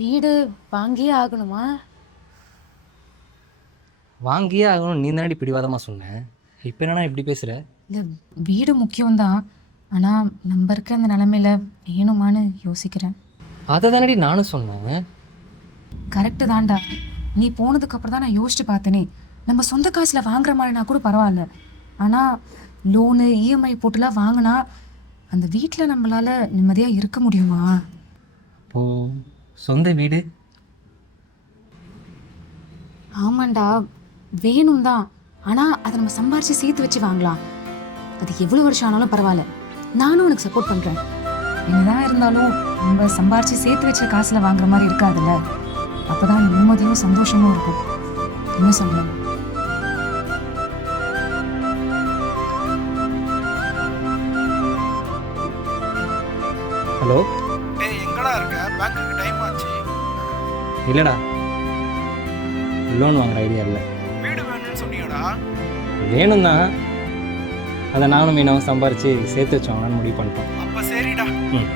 வீடு வாங்கியே ஆகணுமா? வாங்கியே ஆகணும் நீ தானடி பிடிவாதமாக சொன்னேன். இப்போ என்னன்னா இப்படி பேசுகிற? இல்லை, வீடு முக்கியம்தான். ஆனால் நம்ம இருக்க அந்த நிலமையில வேணுமான்னு யோசிக்கிறேன். அதை தானடி நானும் சொன்னேன். கரெக்டு தான்டா. நீ போனதுக்கு அப்புறம் தான் நான் யோசிச்சு பார்த்தேனே. நம்ம சொந்த காசில் வாங்குற மாதிரினா கூட பரவாயில்ல. ஆனால் லோனு இஎம்ஐ போட்டுலாம் வாங்கினா அந்த வீட்டில் நம்மளால நிம்மதியாக இருக்க முடியுமா? அப்போது சொந்த வீடு? ஆமாண்டா, வேணும் தான். ஆனால் அதை நம்ம சம்பாரிச்சு சேர்த்து வச்சு வாங்கலாம். அது எவ்வளோ வருஷம் ஆனாலும் பரவாயில்ல. நானும் உனக்கு சப்போர்ட் பண்ணுறேன். என்னதான் இருந்தாலும் நம்ம சம்பாரிச்சு சேர்த்து வச்ச காசில் வாங்குற மாதிரி இருக்காதுல்ல. அப்போதான் நிம்மதியும் சந்தோஷமும் இருக்கும். என்ன சொல்கிறேன்? ஹலோ. டேய் எங்கடா இருக்க? பேங்க்குக்கு டைம் ஆச்சு. இல்லைடா, லோன் வாங்குற ஐடியா இல்லை. வீடு வேணும்னு சொன்னியோடா? வேணும் தான். அதை நானும் மீனாவும் சம்பாரித்து சேர்த்து வச்சோங்களான்னு முடிவு பண்ணிட்டோம். அப்ப சரிடா. ம்.